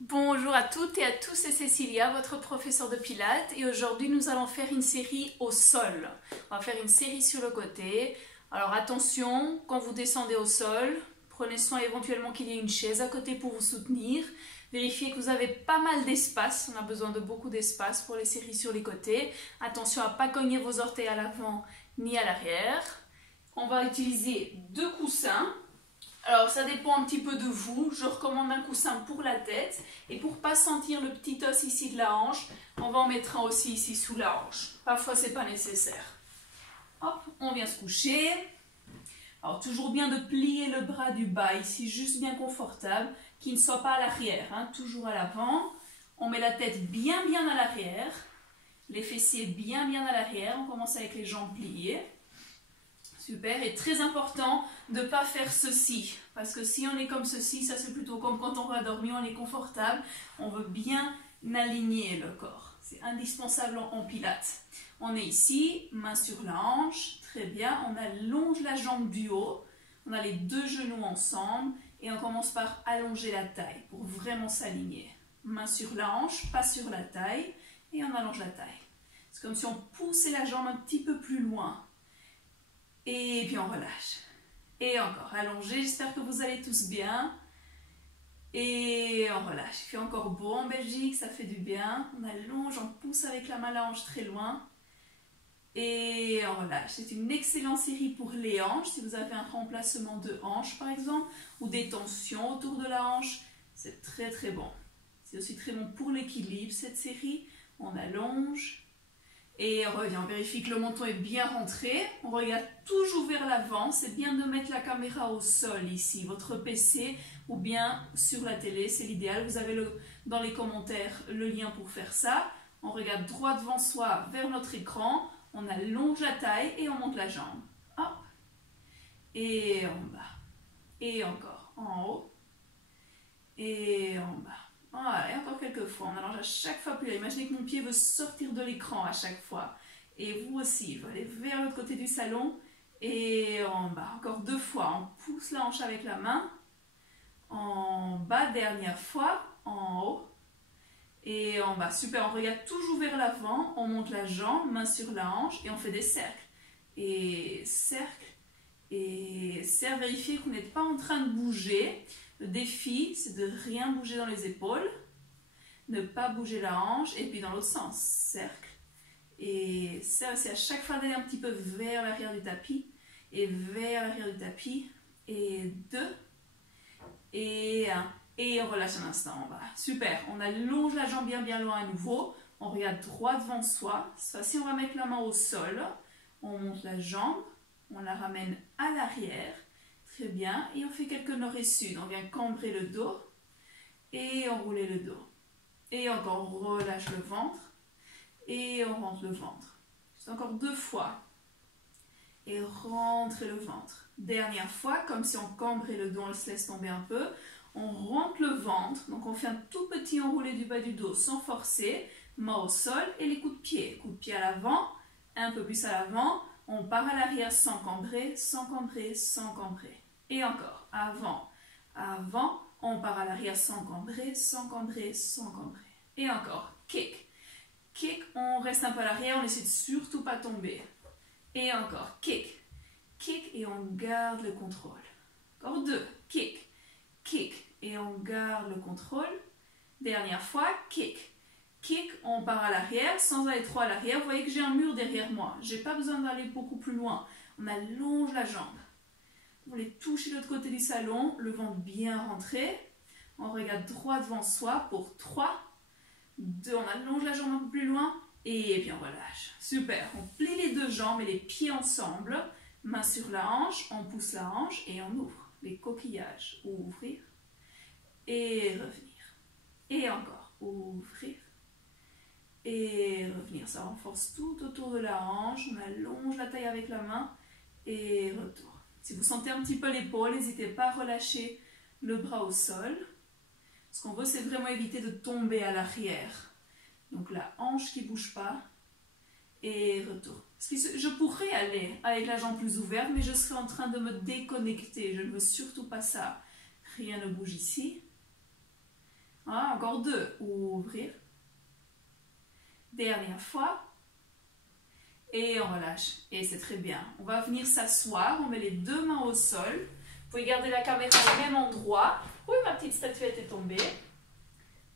Bonjour à toutes et à tous, c'est Cécilia, votre professeure de pilates, et aujourd'hui nous allons faire une série au sol. On va faire une série sur le côté. Alors attention, quand vous descendez au sol, prenez soin éventuellement qu'il y ait une chaise à côté pour vous soutenir. Vérifiez que vous avez pas mal d'espace, on a besoin de beaucoup d'espace pour les séries sur les côtés. Attention à ne pas cogner vos orteils à l'avant ni à l'arrière. On va utiliser deux coussins. Alors ça dépend un petit peu de vous, je recommande un coussin pour la tête et pour ne pas sentir le petit os ici de la hanche, on va en mettre un aussi ici sous la hanche. Parfois c'est pas nécessaire. Hop, on vient se coucher. Alors toujours bien de plier le bras du bas ici, juste bien confortable, qu'il ne soit pas à l'arrière, hein, toujours à l'avant. On met la tête bien à l'arrière, les fessiers bien à l'arrière, on commence avec les jambes pliées. Super, et très important de ne pas faire ceci, parce que si on est comme ceci, ça c'est plutôt comme quand on va dormir, on est confortable, on veut bien aligner le corps. C'est indispensable en pilates. On est ici, main sur la hanche, très bien, on allonge la jambe du haut, on a les deux genoux ensemble, et on commence par allonger la taille pour vraiment s'aligner. Main sur la hanche, pas sur la taille, et on allonge la taille. C'est comme si on poussait la jambe un petit peu plus loin. Et puis on relâche. Et encore, allongé, j'espère que vous allez tous bien. Et on relâche. Il fait encore beau en Belgique, ça fait du bien. On allonge, on pousse avec la main la hanche très loin. Et on relâche. C'est une excellente série pour les hanches. Si vous avez un remplacement de hanche par exemple, ou des tensions autour de la hanche, c'est très bon. C'est aussi très bon pour l'équilibre cette série. On allonge. Et on revient, on vérifie que le menton est bien rentré, on regarde toujours vers l'avant, c'est bien de mettre la caméra au sol ici, votre PC ou bien sur la télé, c'est l'idéal, vous avez dans les commentaires le lien pour faire ça. On regarde droit devant soi vers notre écran, on allonge la taille et on monte la jambe. Hop. Et en bas, et encore, en haut, et en bas. Voilà, et encore quelques fois, on allonge à chaque fois plus. Imaginez que mon pied veut sortir de l'écran à chaque fois. Et vous aussi, vous allez vers l'autre côté du salon et en bas. Encore deux fois, on pousse la hanche avec la main. En bas, dernière fois, en haut et en bas. Super, on regarde toujours vers l'avant, on monte la jambe, main sur la hanche et on fait des cercles. Et cercle, et cercle, vérifiez que vous n'êtes pas en train de bouger. Le défi, c'est de rien bouger dans les épaules, ne pas bouger la hanche, et puis dans l'autre sens, cercle. Et ça, c'est à chaque fois d'aller un petit peu vers l'arrière du tapis, et vers l'arrière du tapis, et deux, et un, et on relâche un instant en bas. Super, on allonge la jambe bien loin à nouveau, on regarde droit devant soi, cette fois-ci on va mettre la main au sol, on monte la jambe, on la ramène à l'arrière, très bien, et on fait quelques nord et sud. On vient cambrer le dos et enrouler le dos. Et encore, on relâche le ventre et on rentre le ventre. Juste encore deux fois. Et rentrer le ventre. Dernière fois, comme si on cambrait le dos, on se laisse tomber un peu. On rentre le ventre, donc on fait un tout petit enroulé du bas du dos sans forcer. Main au sol et les coups de pied. Coups de pied à l'avant, un peu plus à l'avant. On part à l'arrière sans cambrer, sans cambrer, sans cambrer. Et encore, avant, avant, on part à l'arrière sans cambrer, sans cambrer, sans cambrer. Et encore, kick. Kick, on reste un peu à l'arrière, on essaie de surtout pas tomber. Et encore, kick. Kick et on garde le contrôle. Encore deux, kick. Kick et on garde le contrôle. Dernière fois, kick. Kick, on part à l'arrière, sans aller trop à l'arrière. Vous voyez que j'ai un mur derrière moi. Je n'ai pas besoin d'aller beaucoup plus loin. On allonge la jambe. On les touche de l'autre côté du salon, le ventre bien rentré. On regarde droit devant soi pour 3, 2, on allonge la jambe un peu plus loin et puis on relâche. Super, on plie les deux jambes et les pieds ensemble. Main sur la hanche, on pousse la hanche et on ouvre. Les coquillages, ouvrir et revenir. Et encore, ouvrir et revenir. Ça renforce tout autour de la hanche. On allonge la taille avec la main et retour. Si vous sentez un petit peu l'épaule, n'hésitez pas à relâcher le bras au sol. Ce qu'on veut, c'est vraiment éviter de tomber à l'arrière. Donc la hanche qui ne bouge pas et retour. Je pourrais aller avec la jambe plus ouverte, mais je serais en train de me déconnecter. Je ne veux surtout pas ça. Rien ne bouge ici. Ah, encore 2. Ouvrir. Dernière fois. Et on relâche. Et c'est très bien. On va venir s'asseoir. On met les 2 mains au sol. Vous pouvez garder la caméra au même endroit. Oui, ma petite statuette est tombée.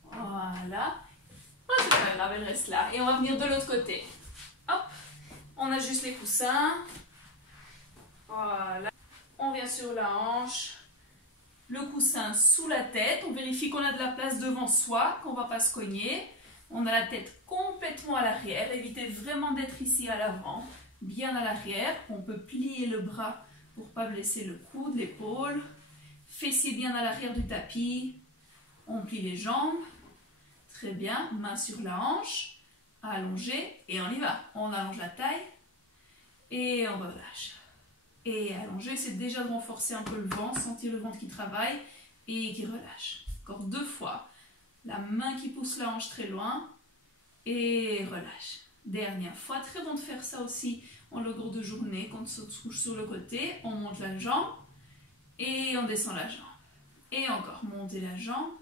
Voilà. Oh, c'est pas grave, elle reste là. Et on va venir de l'autre côté. Hop. On ajuste les coussins. Voilà. On vient sur la hanche. Le coussin sous la tête. On vérifie qu'on a de la place devant soi, qu'on ne va pas se cogner. On a la tête complètement à l'arrière. Évitez vraiment d'être ici à l'avant. Bien à l'arrière. On peut plier le bras pour ne pas blesser le coude, l'épaule. Fessiers bien à l'arrière du tapis. On plie les jambes. Très bien. Main sur la hanche. Allongé. Et on y va. On allonge la taille. Et on relâche. Et allonger, c'est déjà de renforcer un peu le ventre, sentir le ventre qui travaille et qui relâche. Encore 2 fois. La main qui pousse la hanche très loin et relâche. Dernière fois, très bon de faire ça aussi en longueur de journée, quand on se couche sur le côté, on monte la jambe et on descend la jambe. Et encore, monter la jambe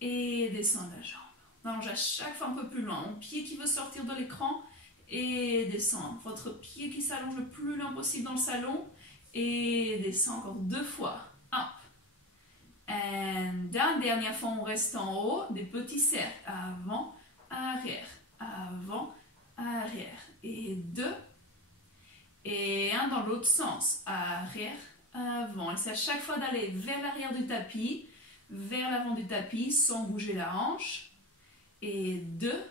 et descendre la jambe. On allonge à chaque fois un peu plus loin. Mon pied qui veut sortir de l'écran et descendre. Votre pied qui s'allonge le plus loin possible dans le salon et descend encore 2 fois. Up. And down. Dernière fois, on reste en haut. Des petits cercles. Avant, arrière. Avant, arrière. Et 2. Et 1 dans l'autre sens. Arrière, avant. Et c'est à chaque fois d'aller vers l'arrière du tapis, vers l'avant du tapis, sans bouger la hanche. Et 2.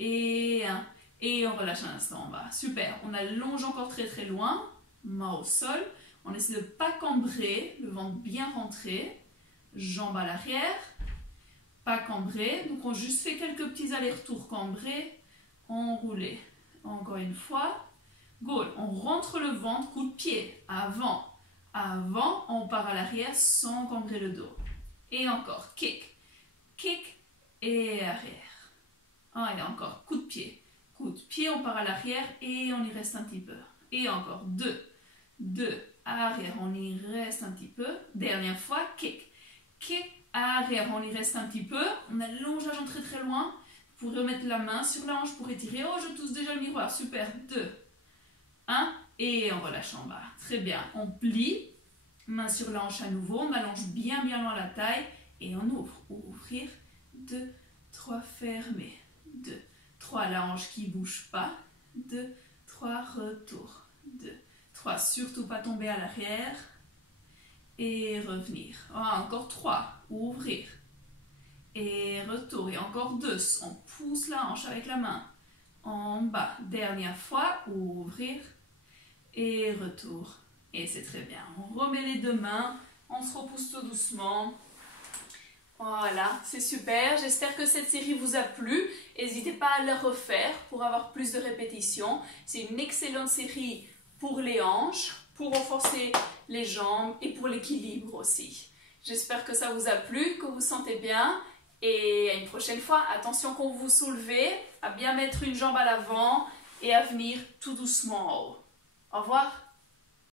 Et 1. Et on relâche un instant en bas. Super. On allonge encore très très loin. Main au sol. On essaie de ne pas cambrer. Le ventre bien rentré. Jambes à l'arrière. Pas cambré. Donc on juste fait quelques petits allers-retours cambrés. Enroulés. Encore une fois. Goal. On rentre le ventre. Coup de pied. Avant. Avant. On part à l'arrière sans cambrer le dos. Et encore. Kick. Kick. Et arrière. Et encore. Coup de pied. Coup de pied. On part à l'arrière et on y reste un petit peu. Et encore. 2. 2. Arrière. On y reste un petit peu. Dernière fois. Kick. Kick. Arrière, on y reste un petit peu. On allonge la jambe très très loin. Vous pouvez remettre la main sur la hanche pour étirer. Oh, je touche déjà le miroir. Super. 2. 1. Et on relâche en bas. Très bien. On plie. Main sur la hanche à nouveau. On allonge bien bien loin la taille. Et on ouvre. Ouvrir. 2, 3. Fermer. 2, 3. La hanche qui ne bouge pas. 2, 3. Retour. 2, 3. Surtout pas tomber à l'arrière. Et revenir. Encore 3. Ouvrir. Et retour. Et encore 2. On pousse la hanche avec la main. En bas. Dernière fois. Ouvrir. Et retour. Et c'est très bien. On remet les 2 mains. On se repousse tout doucement. Voilà, c'est super. J'espère que cette série vous a plu. N'hésitez pas à la refaire pour avoir plus de répétitions. C'est une excellente série pour les hanches, pour renforcer les jambes et pour l'équilibre aussi. J'espère que ça vous a plu, que vous vous sentez bien. Et à une prochaine fois, attention quand vous vous soulevez, à bien mettre une jambe à l'avant et à venir tout doucement en haut. Au revoir.